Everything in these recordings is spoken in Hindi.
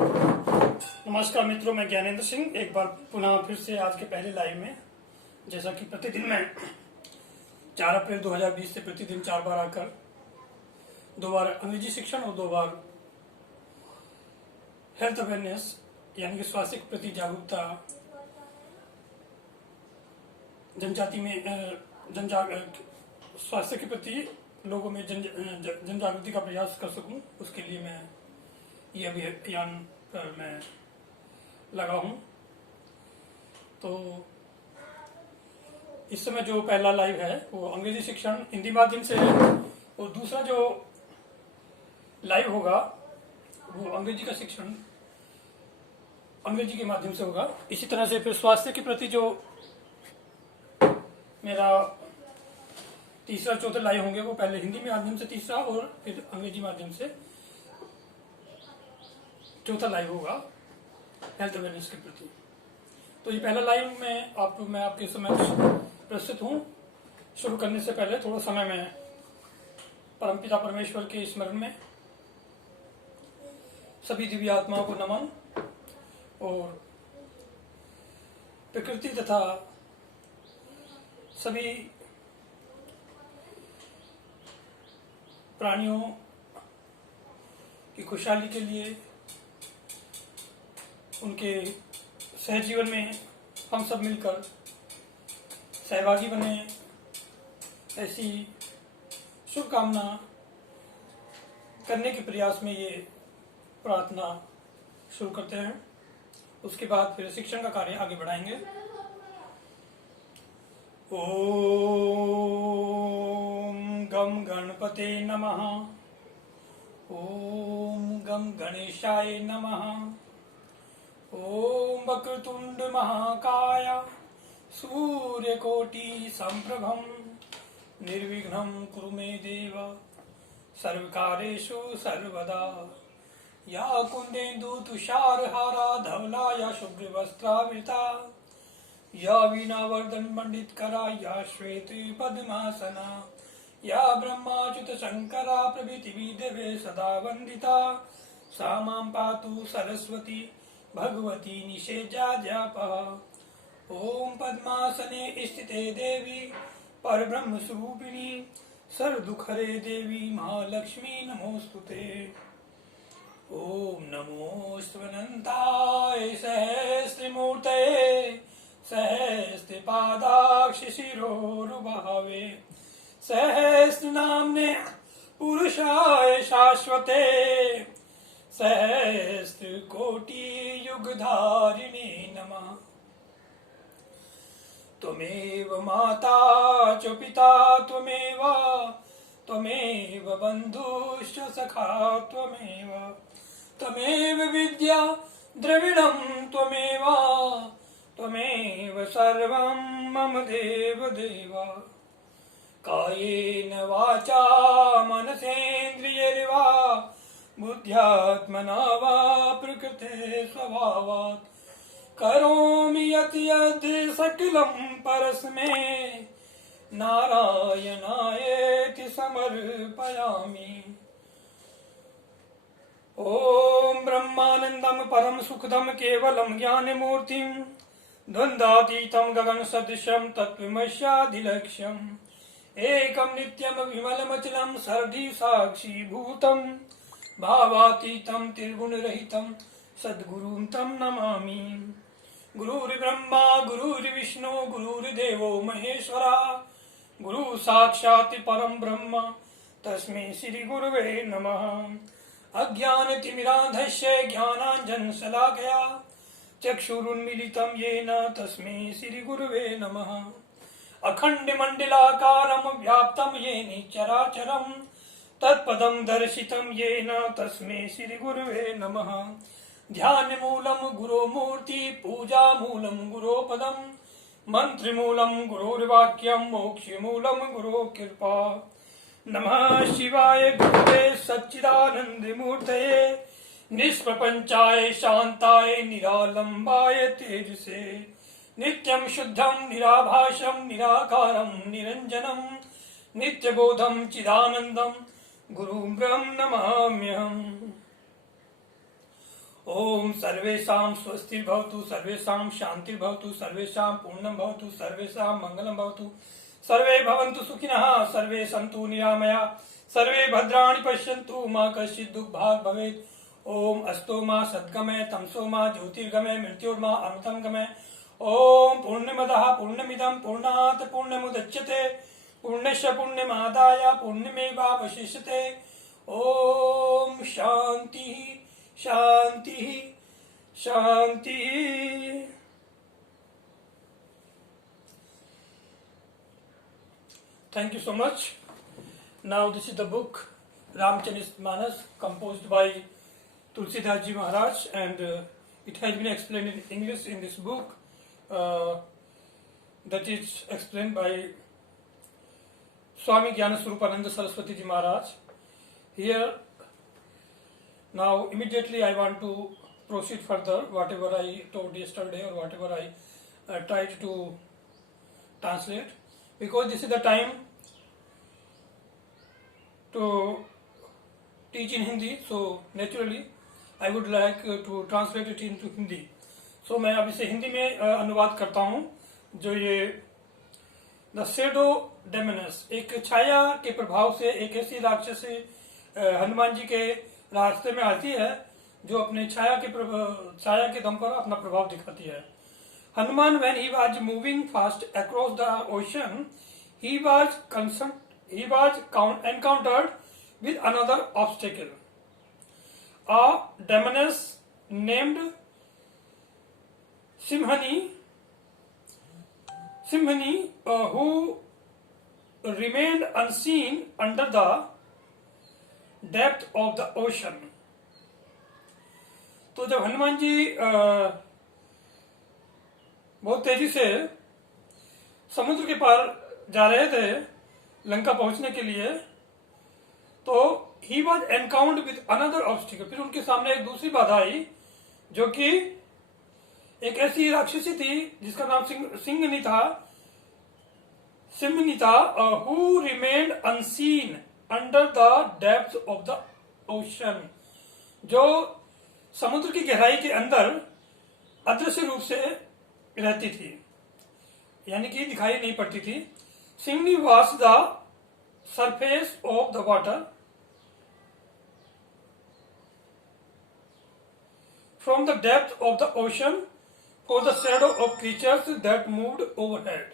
नमस्कार मित्रों, मैं ज्ञानेंद्र सिंह एक बार पुनः फिर से आज के पहले लाइव में, जैसा कि प्रतिदिन मैं 4 अप्रैल 2020 से प्रतिदिन 4 बार आकर 2 बार अंग्रेजी शिक्षण और 2 बार हेल्थ अवेयरनेस यानी कि स्वास्थ्य के प्रति जागरूकता जनजाति में स्वास्थ्य के प्रति लोगों में जन जागृति का प्रयास कर सकूं, उसके लिए मैं ये अभियान पर मैं लगा हूं। तो इस समय जो पहला लाइव है वो अंग्रेजी शिक्षण हिंदी माध्यम से है और दूसरा जो लाइव होगा वो अंग्रेजी का शिक्षण अंग्रेजी के माध्यम से होगा। इसी तरह से फिर स्वास्थ्य के प्रति जो मेरा तीसरा चौथा लाइव होंगे वो पहले हिंदी माध्यम से तीसरा और फिर अंग्रेजी माध्यम से चौथा लाइव होगा हेल्थ अवेयरनेस के प्रति। तो ये पहला लाइव में मैं आपके समक्ष प्रस्तुत हूँ। शुरू करने से पहले थोड़ा समय में परमपिता परमेश्वर के स्मरण में सभी दिव्य आत्माओं को नमन और प्रकृति तथा सभी प्राणियों की खुशहाली के लिए उनके सहजीवन में हम सब मिलकर सहभागी बने, ऐसी शुभकामना करने के प्रयास में ये प्रार्थना शुरू करते हैं। उसके बाद फिर शिक्षण का कार्य आगे बढ़ाएंगे। ओम गम गणपते नमः। ओम गम गणेशाय नमः। ओम वक्रतुंड महाकाय सूर्यकोटि संप्रभम निर्विघ्नं कुरु मे देव सर्वकार्येषु सर्वदा। या कुंदेन्दु तुषारहारा धवला या शुभ्रवस्त्रावृता या वीणावर्धन पंडितकरा या श्वेत पद्मासना या ब्रह्माच्युत शंकरा प्रभृति देवे सदा वंदिता। सा मां पातु सरस्वती भगवती निषेधाध्यापः। ओम पद्मासने स्थिते देवी परब्रह्म स्वरूपिणी सर्वदुःखहरे देवी महालक्ष्मी नमोस्तुते। ओम नमोऽस्त्वनन्ताय सहस्रमूर्तये सहस्रपादाक्षशिरोरुभावे सहस्रनाम्ने पुरुषाय शाश्वते सहस्रकोटि युगधारिणे नमः। त्वमेव माता च पिता त्वमेव त्वमेव बन्धुश्च सखा त्वमेव त्वमेव विद्या द्रविणं त्वमेव त्वमेव सर्वं मम देव देव। कायेन वाचा मनसेन्द्रियैर्वा बुद्ध्यात्मना वा प्रकृते स्वभावात् करोमि यत् यत् सकलं परस्मै नारायणायेति समर्पयामि। ओम ब्रह्मानन्दं परम सुखदं केवलं ज्ञानमूर्तिं द्वन्द्वातीतं गगनसदृशं तत्त्वमस्याधिलक्ष्यम् एकं नित्यं विमलमचलं सर्वधि साक्षीभूतं भावातीतं त्रिगुणरहितं सद्गुरुं तं नमामि। गुरुर्ब्रह्मा गुरुर्विष्णु गुरुर्देवो महेश्वरा गुरु साक्षात् परं ब्रह्म तस्मै श्री गुरुवे नमः। अज्ञानतिमिरान्धस्य ज्ञानाञ्जनशलाकया चक्षुरुन्मीलितं येन तस्मै श्री गुरुवे नमः। अखण्डमण्डलाकारं व्याप्तं येन चराचरं तत्पदं दर्शितं येन तस्मै श्री गुरुवे नमः। ध्यानमूलं गुरोमूर्ति पूजामूलं गुरोपदं मंत्रमूलं गुरोर्वाक्यं मोक्षमूलं गुरो कृपा। नमः शिवाय गुरुवे सच्चिदानन्दमूर्तये निष्प्रपञ्चाय शान्ताय निरालम्बाय तेजसे नित्यं शुद्धं निराभासं निराकारं निरञ्जनं नित्यबोधं चिदानन्दं गुरुं ब्रह्म नमाम्यहम्। ओम सर्वेषां स्वस्तिर्भवतु, सर्वेषां शांतिर्भवतु, सर्वेषां पूर्णं भवतु, सर्वेषां मंगलं भवतु, सर्वे भवन्तु सुखिनः, सर्वे सन्तु निरामया, सर्वे भद्राणि पश्यन्तु, मा कश्चित् दुःखभाग् भवेत्। ओम अस्तो मा सद्गमय, तमसो मा ज्योतिर्गमय, मृत्योर्मा अमृतं गमय। ओम पूर्णमदः पूर्णमिदं पूर्णात् पूर्णमुदच्यते, पूर्णस्य पूर्णमादाय पूर्णमेवावशिष्यते। ओम शांति शांति शांति। Thank you so much. Now this is the book Ramcharitmanas, composed by Tulsidas Ji Maharaj, and it has been explained in English in this book. That is explained by Swami Gyanaswarupananda Saraswati Ji Maharaj. Here, now immediately I want to proceed further, whatever I told yesterday or whatever I tried to translate, because this is the time to teach in Hindi, so naturally I would like to translate it into Hindi. So मैं अब इसे हिंदी में अनुवाद करता हूँ। जो ये द शेडो डेमनस, एक छाया के प्रभाव से एक ऐसी राक्षसी हनुमान जी के रास्ते में आती है जो अपने छाया के दम पर अपना प्रभाव दिखाती है। Hanuman, when he was moving fast across the ocean, he was encountered with another obstacle. A demoness named Simhani, who remained unseen under the depth of the ocean. तो जब हनुमान जी बहुत तेजी से समुद्र के पार जा रहे थे लंका पहुंचने के लिए, तो he was encountered with another obstacle. फिर उनके सामने एक दूसरी बाधा आई, जो कि एक ऐसी राक्षसी थी जिसका नाम सिंहनी था, who remained unseen under the depth of the ocean, जो समुद्र की गहराई के अंदर अदृश्य रूप से रहती थी, यानी कि दिखाई नहीं पड़ती थी। Singhani was the surface of the water from the depth of the ocean for the shadow of creatures that moved overhead.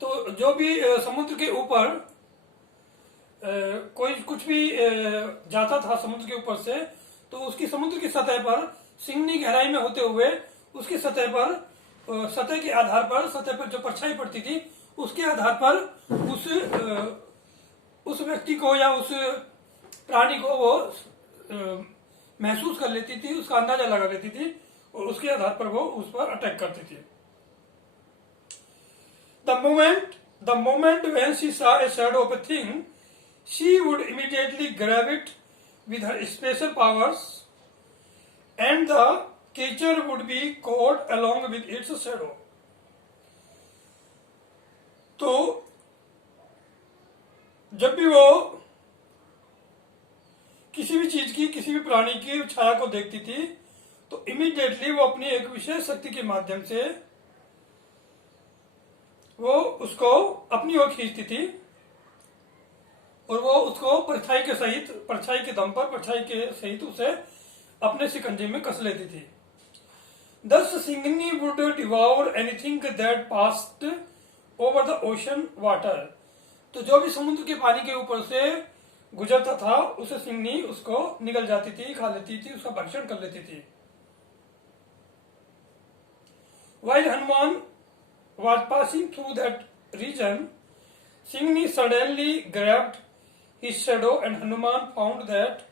तो जो भी समुद्र के ऊपर कोई कुछ भी जाता था समुद्र के ऊपर से, तो उसकी समुद्र की सतह पर सिंहनी गहराई में होते हुए उसकी सतह के आधार पर, सतह पर जो परछाई पड़ती थी उसके आधार पर उस व्यक्ति को या उस प्राणी को वो महसूस कर लेती थी, उसका अंदाजा लगा लेती थी और उसके आधार पर वो उस पर अटैक करती थी। The moment when she saw a shadow of a thing, she would immediately grab it with her special powers, and the creature would be caught along with its shadow. तो जब भी वो किसी भी चीज की, किसी भी प्राणी की छाया को देखती थी, तो इमीडिएटली वो अपनी एक विशेष शक्ति के माध्यम से वो उसको अपनी ओर खींचती थी और वो उसको परछाई के दम पर, परछाई के सहित उसे अपने शिकंजे में कस लेती थी। Thus Singhni would devour anything that passed over the ocean water. तो जो भी समुद्र के पानी के ऊपर से गुजरता था उसे सिंहनी उसको निगल जाती थी, खा लेती थी, उसका भक्षण कर लेती थी। While Hanuman was passing through that region, Singhni suddenly grabbed his shadow, and Hanuman found that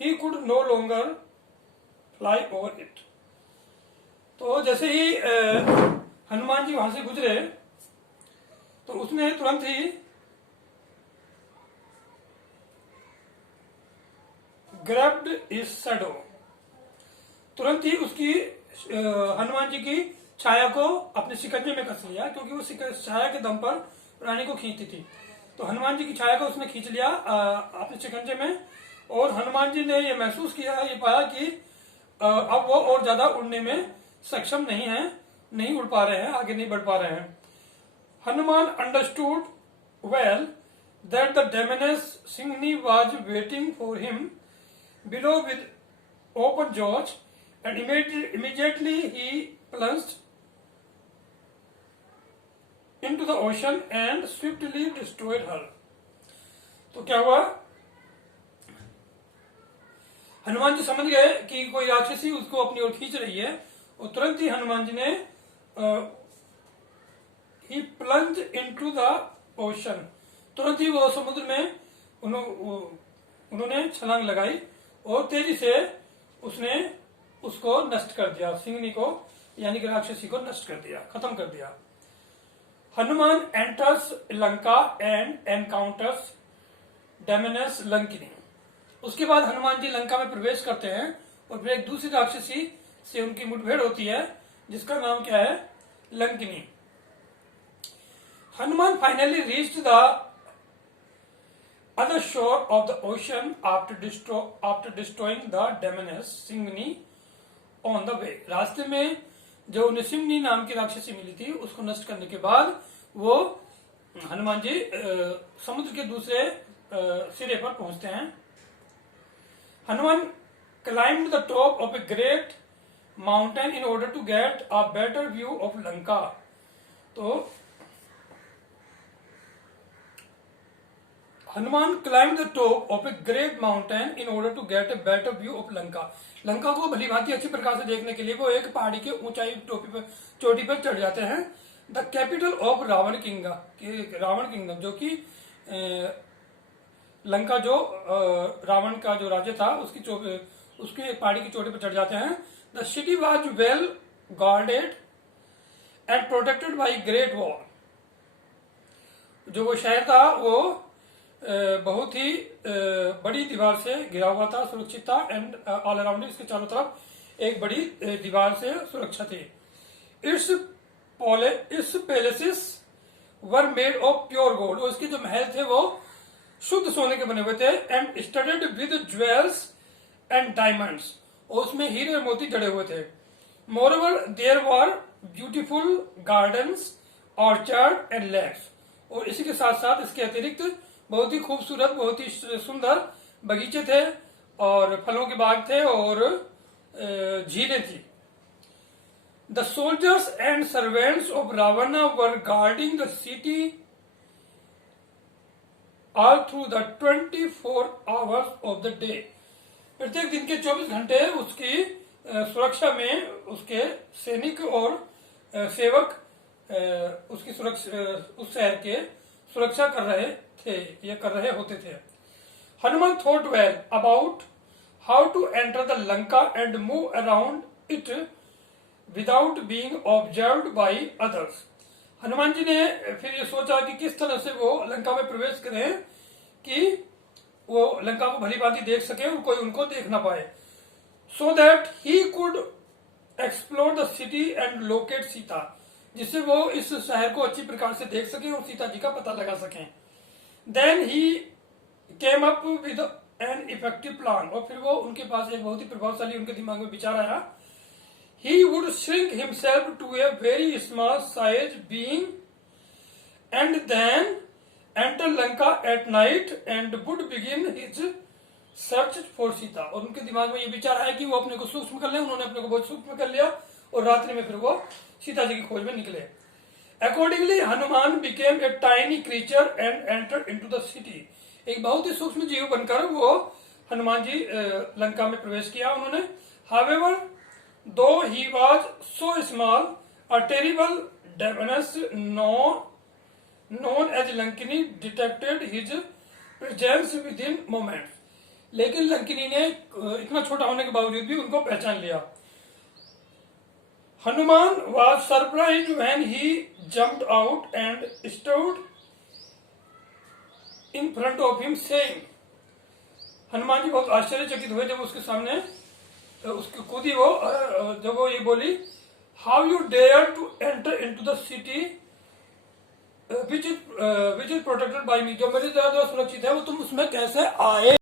he could no longer fly over it. तो जैसे ही हनुमान जी वहां से गुजरे तो उसने तुरंत ही grabbed his shadow, तुरंत ही उसकी हनुमान जी की छाया को अपने शिकंजे में कस लिया, क्योंकि वो छाया के दम पर प्राणी को खींचती थी। तो हनुमान जी की छाया को उसने खींच लिया अपने शिकंजे में और हनुमान जी ने ये महसूस किया, ये पाया कि अब वो और ज्यादा उड़ने में सक्षम नहीं है, नहीं उड़ पा रहे हैं, आगे नहीं बढ़ पा रहे हैं। Hanuman understood well that the demoness Singhani was waiting for him below with open jaws and immediately he plunged into the ocean and swiftly destroyed her. तो क्या हुआ, हनुमान जी समझ गए कि कोई राक्षसी उसको अपनी ओर खींच रही है, और तुरंत ही हनुमान जी ने he plunged into the ocean, तुरंत ही वो समुद्र में उन्होंने छलांग लगाई और तेजी से उसने उसको नष्ट कर दिया, सिंघनी को यानी कि राक्षसी को नष्ट कर दिया, खत्म कर दिया। Hanuman enters Lanka and encounters demoness Lankini. उसके बाद हनुमान जी लंका में प्रवेश करते हैं और फिर एक दूसरी राक्षसी से उनकी मुठभेड़ होती है जिसका नाम क्या है, Lankini. Hanuman finally reached the other shore of the ocean after destroying the demoness Singhani on the way. रास्ते में जो उन्हें सिंघनी नाम की राक्षसी मिली थी उसको नष्ट करने के बाद वो हनुमान जी समुद्र के दूसरे सिरे पर पहुंचते हैं। Hanuman climbed the top of a great mountain in order to get a better view of Lanka. तो Hanuman climbed the top of a great mountain in order to get a better view of Lanka. Lanka को भली भांति अच्छी प्रकार से देखने के लिए वो एक पहाड़ी के ऊंचाई चोटी पर चढ़ जाते हैं। The capital of Ravana kingdom, जो कि लंका जो रावण का जो राज्य था उसके पहाड़ी की चोटी पर चढ़ जाते हैं। The city was well guarded and protected by great wall. जो वो शहर था वो बहुत ही बड़ी दीवार से घिरा हुआ था, सुरक्षित था, एंड ऑल अराउंड इसके चारों तरफ एक बड़ी दीवार से सुरक्षा थी। It's palaces were made of pure gold, और इसके जो महल थे वो शुद्ध सोने के बने हुए थे, and studded with jewels and diamonds, और उसमें हीरे और मोती जड़े हुए थे। Moreover there were beautiful gardens, orchard and lakes, और इसी के साथ साथ इसके अतिरिक्त बहुत ही खूबसूरत, बहुत ही सुंदर बगीचे थे और फलों के बाग थे और झीलें थी। The soldiers and servants of Ravana were guarding the city all through the 24 hours of the day. प्रत्येक दिन के 24 घंटे उसकी सुरक्षा में उसके सैनिक और सेवक उसकी सुरक्षा, उस शहर के सुरक्षा कर रहे थे, ये कर रहे होते थे। Hanuman thought well about how to enter the Lanka and move around it without being observed by others. Hanuman ji ने फिर ये सोचा कि किस तरह से वो लंका में प्रवेश करें कि वो लंका को भली भांति देख सके और कोई उनको देख ना पाए, so that he could explore the city and locate Sita, जिससे वो इस शहर को अच्छी प्रकार से देख सके और सीता जी का पता लगा सकें। Then he came up with an effective plan, और फिर वो उनके पास एक बहुत ही प्रभावशाली उनके दिमाग में विचार आया। He would shrink himself to a very small size being and then enter Lanka at night and would begin his search for Sita. और उनके दिमाग में ये विचार आया कि वो अपने को सूक्ष्म कर ले, उन्होंने अपने को बहुत सूक्ष्म कर लिया और रात्रि में फिर वो सीता जी की खोज में निकले। Accordingly Hanuman became a tiny creature and entered into the city. एक बहुत ही सूक्ष्म जीव बनकर वो हनुमान जी लंका में प्रवेश किया उन्होंने। However though he was so small a terrible demoness known as Lankini detected his presence with in moment. लेकिन लंकिनी ने इतना छोटा होने के बावजूद भी उनको पहचान लिया। Hanuman was surprised when he jumped out and stood in front of him saying, Hanuman ji बहुत आश्चर्यचकित हुए जब उसके सामने उसकी कूदी वो जब वो ये बोली, how you dare to enter into the city which is protected by me, जो मेरे द्वारा सुरक्षित है, वो तुम उसमें कैसे आए।